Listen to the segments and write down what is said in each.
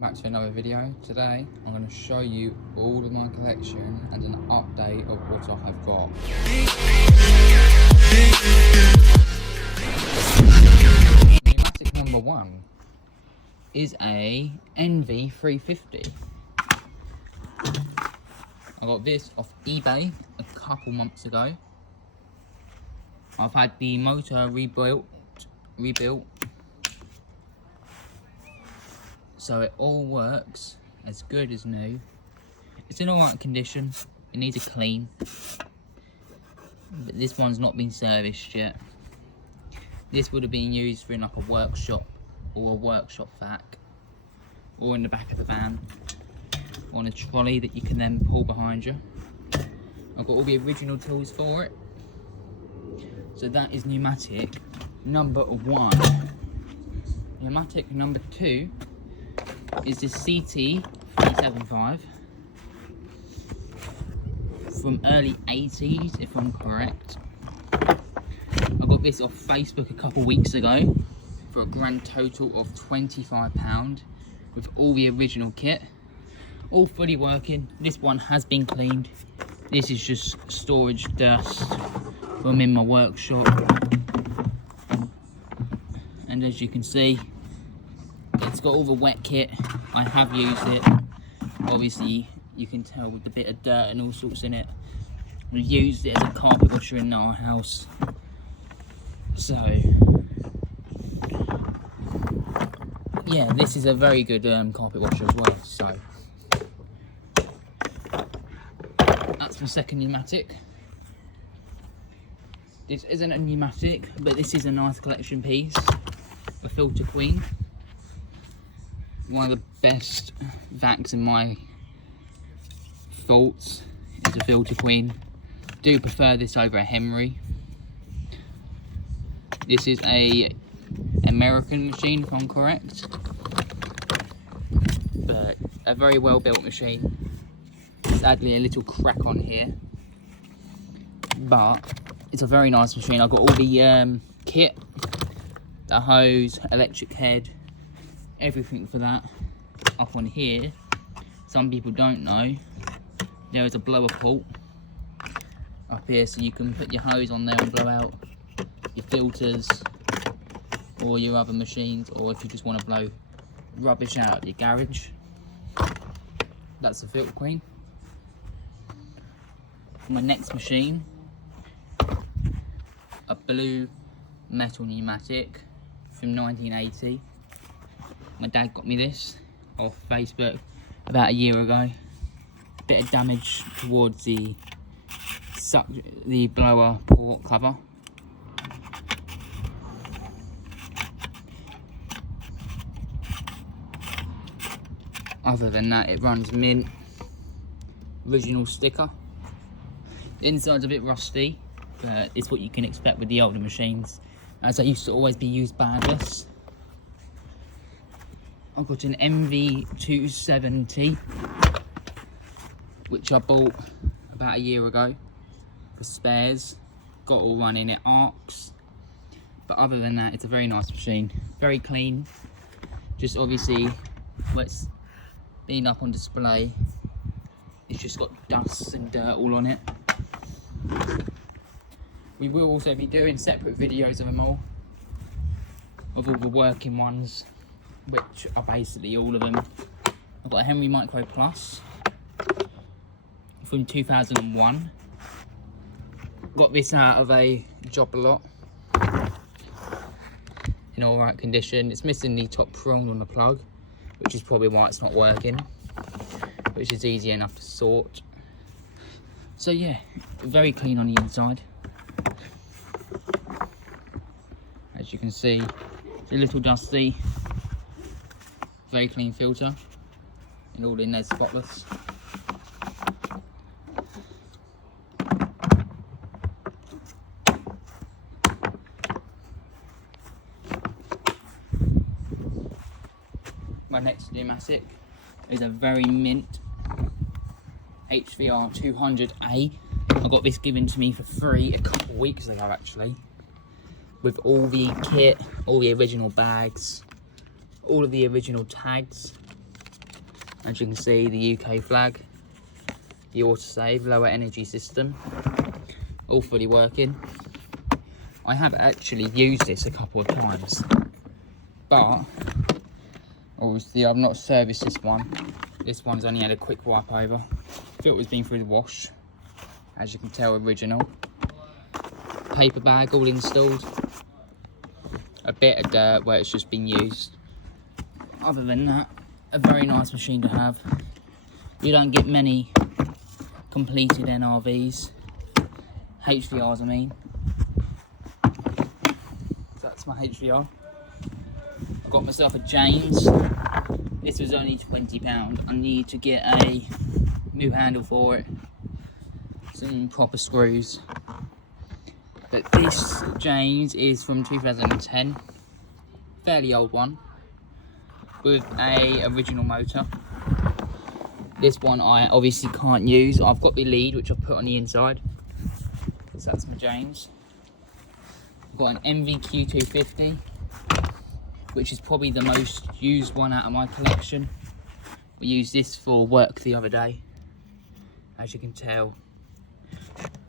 Back to another video. Today I'm going to show you all of my collection and an update of what I have got. Pneumatic number one is a NV350. I got this off eBay a couple months ago. I've had the motor rebuilt. So it all works as good as new. It's in alright condition. It needs a clean. But this one's not been serviced yet. This would have been used for in like a workshop or a workshop vac. Or in the back of the van. On a trolley that you can then pull behind you. I've got all the original tools for it. So that is pneumatic number one. Pneumatic number two is the CT375 from early 80s, if I'm correct. I got this off Facebook a couple weeks ago for a grand total of £25 with all the original kit, all fully working. This one has been cleaned. This is just storage dust from in my workshop, and as you can see, it's got all the wet kit. I have used it. Obviously, you can tell with the bit of dirt and all sorts in it. We used it as a carpet washer in our house. So, yeah, this is a very good carpet washer as well. So, that's my second pneumatic. This isn't a pneumatic, but this is a nice collection piece. The Filter Queen. One of the best vacs in my thoughts is a Filter Queen. Do prefer this over a Henry. This is a American machine, if I'm correct, but a very well built machine. Sadly, a little crack on here, but it's a very nice machine. I've got all the kit, the hose, electric head, everything for that up on here. Some people don't know there is a blower port up here, so you can put your hose on there and blow out your filters or your other machines, or if you just want to blow rubbish out of your garage. That's the Filter Queen. For my next machine, a blue metal pneumatic from 1980. My dad got me this off Facebook about a year ago. Bit of damage towards the blower port cover. Other than that, it runs mint. Original sticker. The inside's a bit rusty, but it's what you can expect with the older machines, as they used to always be used badless. I've got an MV270, which I bought about a year ago for spares. Got all running, it arcs. But other than that, it's a very nice machine. Very clean. Just obviously, where it's been up on display, it's just got dust and dirt all on it. We will also be doing separate videos of them all. Of all the working ones, which are basically all of them. I've got a Henry Micro Plus from 2001. Got this out of a job lot in alright condition. It's missing the top prong on the plug, which is probably why it's not working, which is easy enough to sort. So yeah, very clean on the inside. As you can see, it's a little dusty. Very clean filter, and all in there spotless. My next pneumatic is a very mint HVR 200A. I got this given to me for free a couple weeks ago actually, with all the kit, all the original bags, all of the original tags. As you can see, the UK flag, the autosave, lower energy system, all fully working. I have actually used this a couple of times, but obviously I've not serviced this one. This one's only had a quick wipe over. Filter's been through the wash, as you can tell, original. Paper bag all installed. A bit of dirt where it's just been used. Other than that, a very nice machine to have. You don't get many completed NRVs, HVRs I mean. So that's my HVR. I got myself a James. This was only £20. I need to get a new handle for it, some proper screws. But this James is from 2010, fairly old one, with a original motor. This one I obviously can't use. I've got the lead which I've put on the inside. So that's my James. I've got an MVQ 250, which is probably the most used one out of my collection. We used this for work the other day. As you can tell,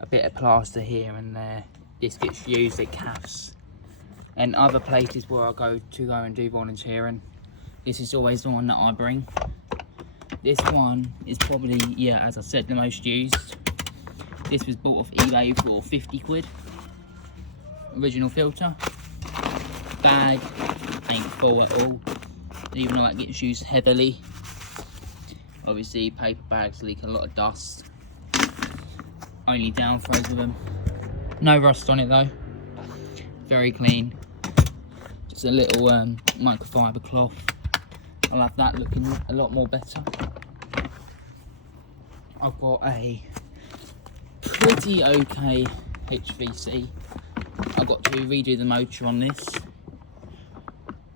a bit of plaster here and there. This gets used at CAFs and other places where I go and do volunteering. This is always the one that I bring. This one is probably, yeah, as I said, the most used. This was bought off eBay for 50 quid. Original filter. Bag ain't full at all, even though it gets used heavily. Obviously paper bags leak a lot of dust. Only down throws of them. No rust on it though. Very clean. Just a little microfiber cloth. I'll have that looking a lot more better. I've got a pretty okay HVC. I've got to redo the motor on this.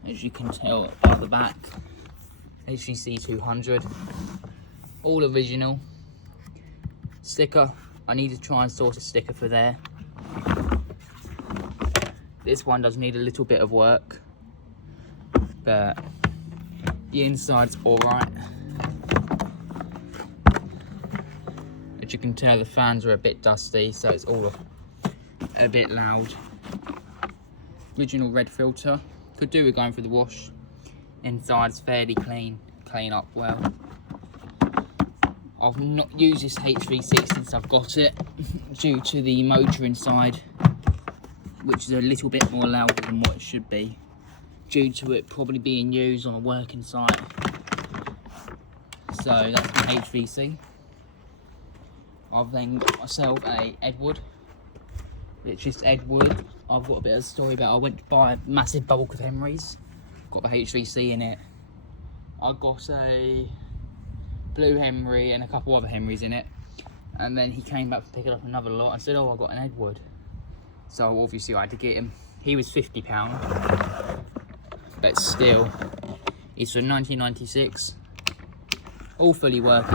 As you can tell by the back, HVC 200, all original. Sticker, I need to try and source a sticker for there. This one does need a little bit of work, but the inside's alright. As you can tell, the fans are a bit dusty, so it's all a bit loud. Original red filter. Could do with going through the wash. Inside's fairly clean up well. I've not used this HVC since I've got it, due to the motor inside, which is a little bit more louder than what it should be, due to it probably being used on a working site. So that's my HVC. I've then got myself a Edward. It's just Edward. I've got a bit of a story about I went to buy a massive bulk of Henrys. Got the HVC in it. I got a blue Henry and a couple other Henrys in it. And then he came back to pick up another lot. I said, oh, I got an Edward. So obviously I had to get him. He was £50. But still, it's from 1996. All fully working.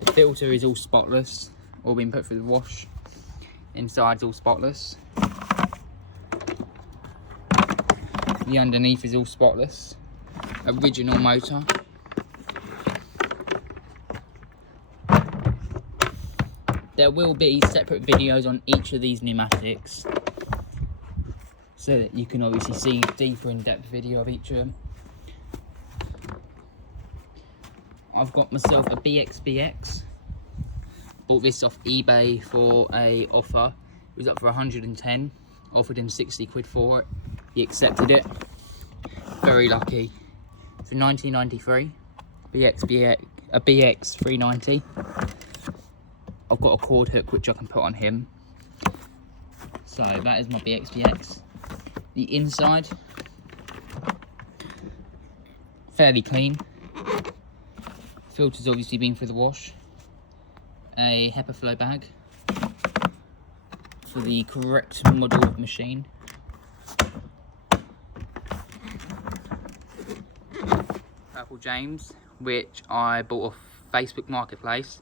The filter is all spotless, all been put through the wash. Inside's all spotless. The underneath is all spotless. Original motor. There will be separate videos on each of these pneumatics, so that you can obviously see deeper in-depth video of each of them. I've got myself a BXBX. Bought this off eBay for a offer. It was up for 110. Offered him 60 quid for it. He accepted it. Very lucky. For 1993, a BX 390. I've got a cord hook which I can put on him. So that is my BXBX. The inside, fairly clean. Filter's obviously been through the wash. A HEPA flow bag for the correct model of machine. Purple James, which I bought off Facebook Marketplace,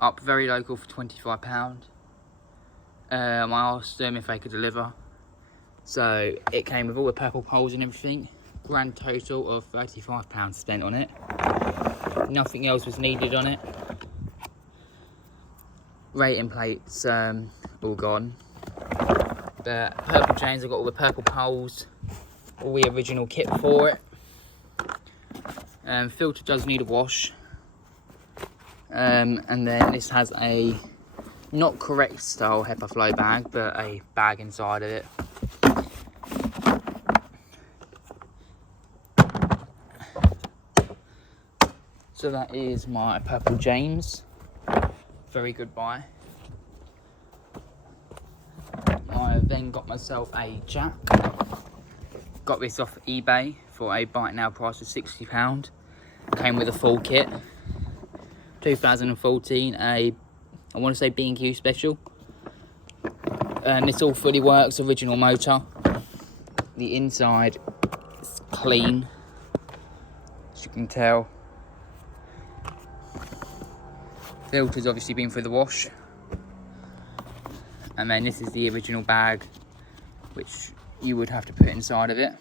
up very local for £25. I asked them if they could deliver. So it came with all the purple poles and everything. Grand total of £35 spent on it. Nothing else was needed on it. Rating plates all gone. The purple chains, I've got all the purple poles, all the original kit for it. Filter does need a wash. And then this has a not correct style HEPA flow bag, but a bag inside of it. So that is my purple James. Very good buy. I then got myself a jack. Got this off eBay for a buy it now price of £60. Came with a full kit. 2014, I want to say B&Q special. This all fully works, original motor. The inside is clean, as you can tell. Filter's obviously been through the wash. And then this is the original bag, which you would have to put inside of it.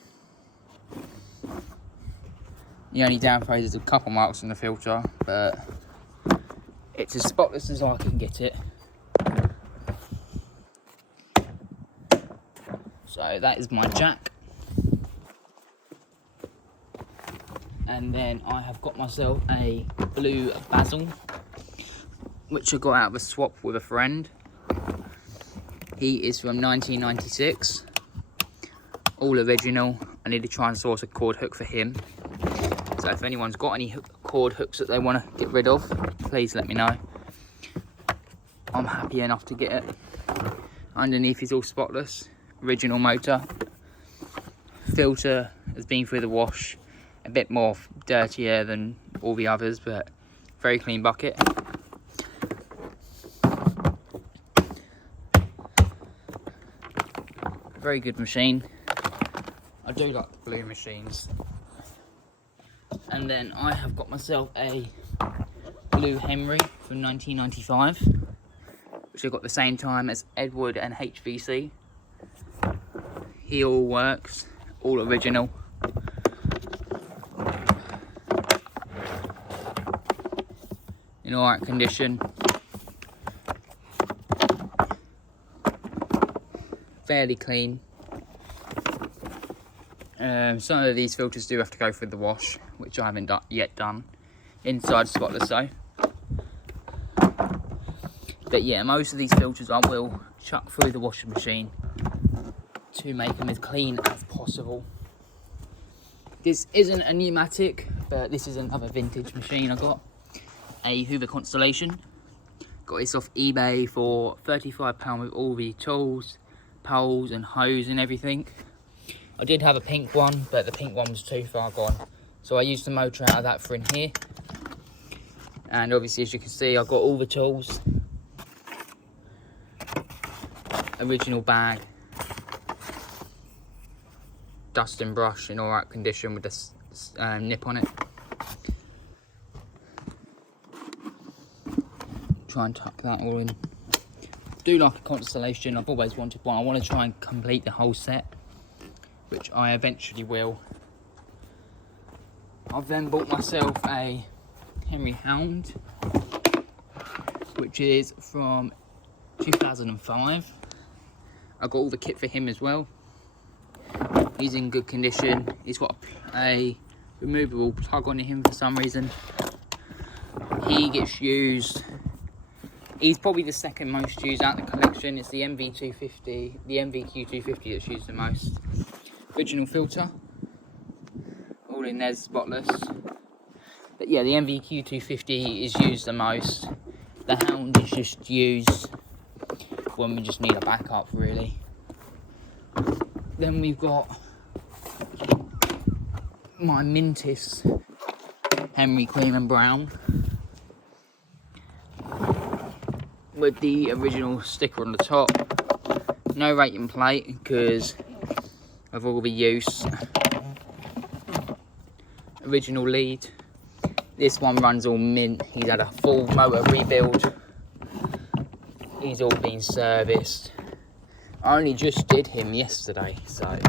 The only downside is a couple marks on the filter, but it's as spotless as I can get it. So that is my jack. And then I have got myself a blue Basil, which I got out of a swap with a friend. He is from 1996. All original. I need to try and source a cord hook for him. So if anyone's got any cord hooks that they want to get rid of, please let me know. I'm happy enough to get it. Underneath is all spotless. Original motor. Filter has been through the wash. A bit more dirtier than all the others, but very clean bucket. Very good machine. I do like the blue machines. And then I have got myself a blue Henry from 1995, which I got the same time as Edward and HVC. He all works, all original. In alright condition. Fairly clean. Some of these filters do have to go through the wash, which I haven't yet done. Inside spotless though. But yeah, most of these filters I will chuck through the washing machine to make them as clean as possible. This isn't a pneumatic, but this is another vintage machine I got. A Hoover Constellation. Got this off eBay for £35 with all the tools, poles and hose and everything. I did have a pink one, but the pink one was too far gone. So I used the motor out of that for in here. And obviously, as you can see, I've got all the tools. Original bag. Dust and brush in alright condition with this nip on it. Try and tuck that all in. Do like a Constellation, I've always wanted one. I want to try and complete the whole set, which I eventually will. I've then bought myself a Henry Hound, which is from 2005. I got all the kit for him as well. He's in good condition. He's got a removable plug on him for some reason. He gets used. He's probably the second most used out of the collection. It's the MV250, the MVQ250 that's used the most. Original filter. All in there's spotless. But yeah, the MVQ250 is used the most. The Hound is just used when we just need a backup, really. Then we've got my Mintis Henry Cream and Brown with the original sticker on the top. No rating plate because of all the use. Original lead. This one runs all mint. He's had a full motor rebuild. He's all been serviced. I only just did him yesterday, so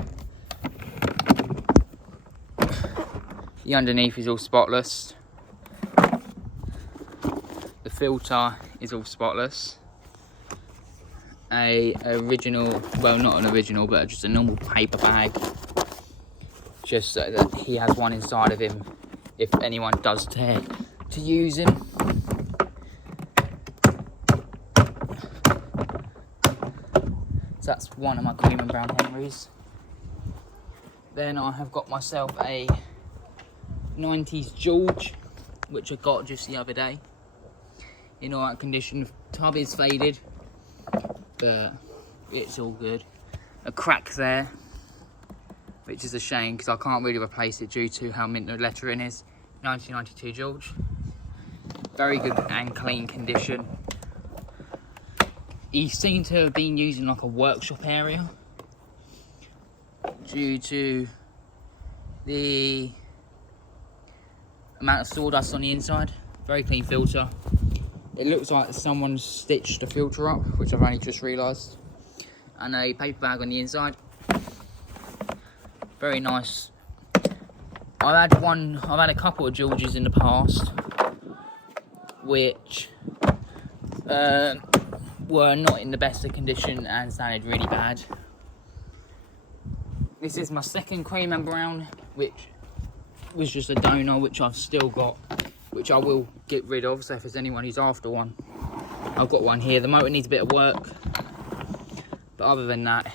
the underneath is all spotless. The filter is all spotless. A original, well, not an original, but just a normal paper bag, just so that he has one inside of him if anyone does dare to use him. So that's one of my cream and brown Henrys. Then I have got myself a 90s George, which I got just the other day. In alright condition. Tub is faded, but it's all good. A crack there, which is a shame because I can't really replace it due to how mint the lettering is. 1992 George. Very good and clean condition. He seemed to have been used in like a workshop area due to the amount of sawdust on the inside. Very clean filter. It looks like someone stitched the filter up, which I've only just realised. And a paper bag on the inside. Very nice. I've had a couple of Georges in the past, which were not in the best of condition and sounded really bad. This is my second cream and brown, which was just a donor, which I've still got, which I will get rid of. So if there's anyone who's after one, I've got one here. The motor needs a bit of work, but other than that,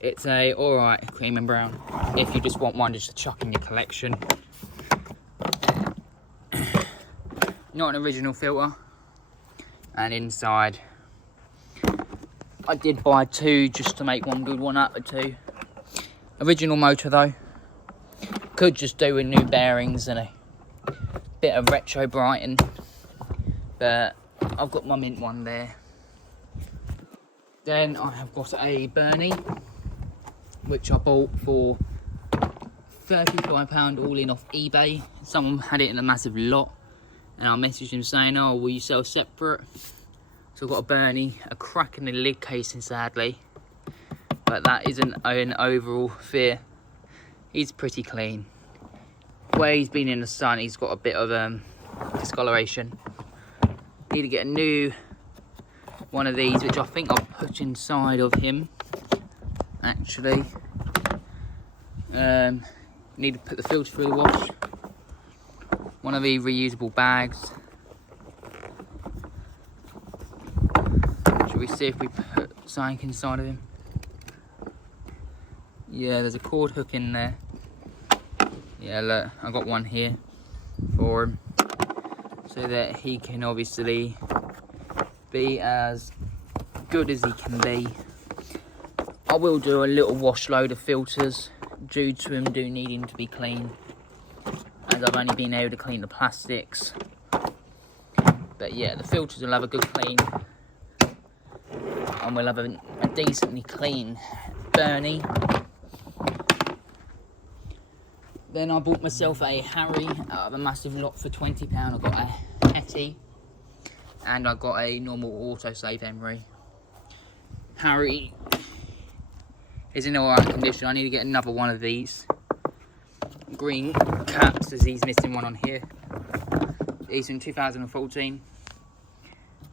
it's a alright cream and brown. If you just want one just to chuck in your collection. Not an original filter. And inside, I did buy two just to make one good one out of two. Original motor though. Could just do with new bearings and a bit of retro brighten, but I've got my mint one there. Then I have got a Bernie, which I bought for £35 all in off eBay. Someone had it in a massive lot, and I messaged him saying, oh, will you sell separate? So I've got a Bernie, a crack in the lid casing sadly, but that isn't an overall fear. He's pretty clean. Where he's been in the sun, he's got a bit of discoloration. Need to get a new one of these, which I think I'll put inside of him, actually. Need to put the filter through the wash. One of the reusable bags. Shall we see if we put something inside of him? Yeah, there's a cord hook in there. Yeah, look, I got one here for him, so that he can obviously be as good as he can be. I will do a little wash load of filters due to him needing to be clean, as I've only been able to clean the plastics. But yeah, the filters will have a good clean, and we'll have a decently clean Bernie. Then I bought myself a Harry out of a massive lot for £20. I got a Hetty, and I got a normal autosave Henry. Harry is in alright condition. I need to get another one of these green caps, as he's missing one on here. These in 2014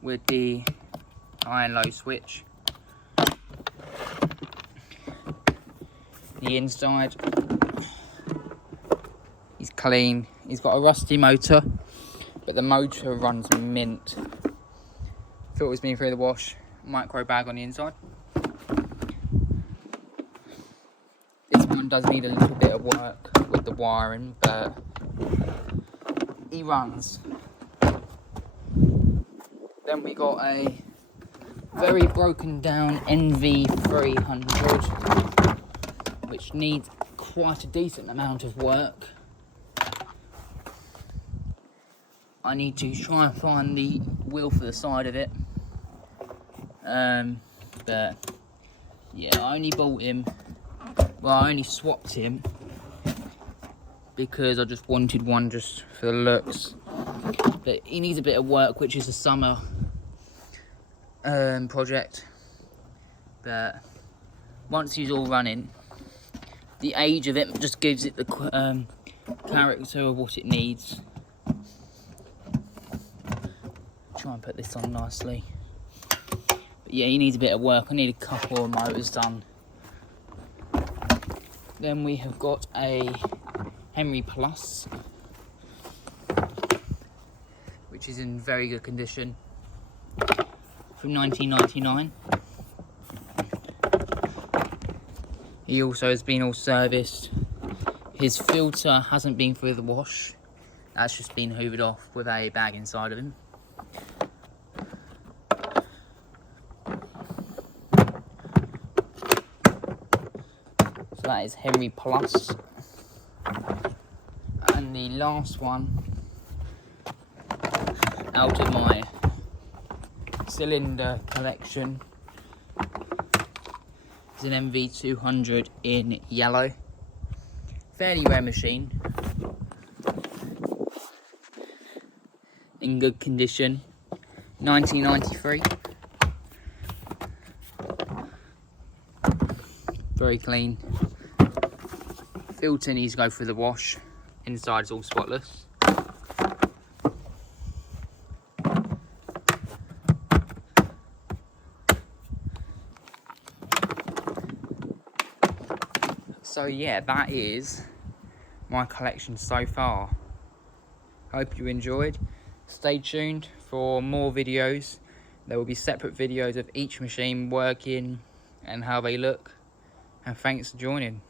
with the high and low switch. The inside, he's clean. He's got a rusty motor, but the motor runs mint. Filter's been through the wash. Micro bag on the inside. This one does need a little bit of work with the wiring, but he runs. Then we got a very broken down NV300, which needs quite a decent amount of work. I need to try and find the wheel for the side of it. But yeah, I only bought him, well, I only swapped him because I just wanted one just for the looks. But he needs a bit of work, which is a summer project. But once he's all running, the age of it just gives it the character of what it needs. Try and put this on nicely. But yeah, he needs a bit of work. I need a couple of motors done. Then we have got a Henry Plus, which is in very good condition, from 1999. He also has been all serviced. His filter hasn't been through the wash. That's just been hoovered off with a bag inside of him. So that is Henry Plus. And the last one out of my cylinder collection is an MV200 in yellow. Fairly rare machine. In good condition. 1993. Very clean. Filter needs to go through the wash. Inside is all spotless. So yeah, that is my collection so far. Hope you enjoyed. Stay tuned for more videos. There will be separate videos of each machine working and how they look. And thanks for joining.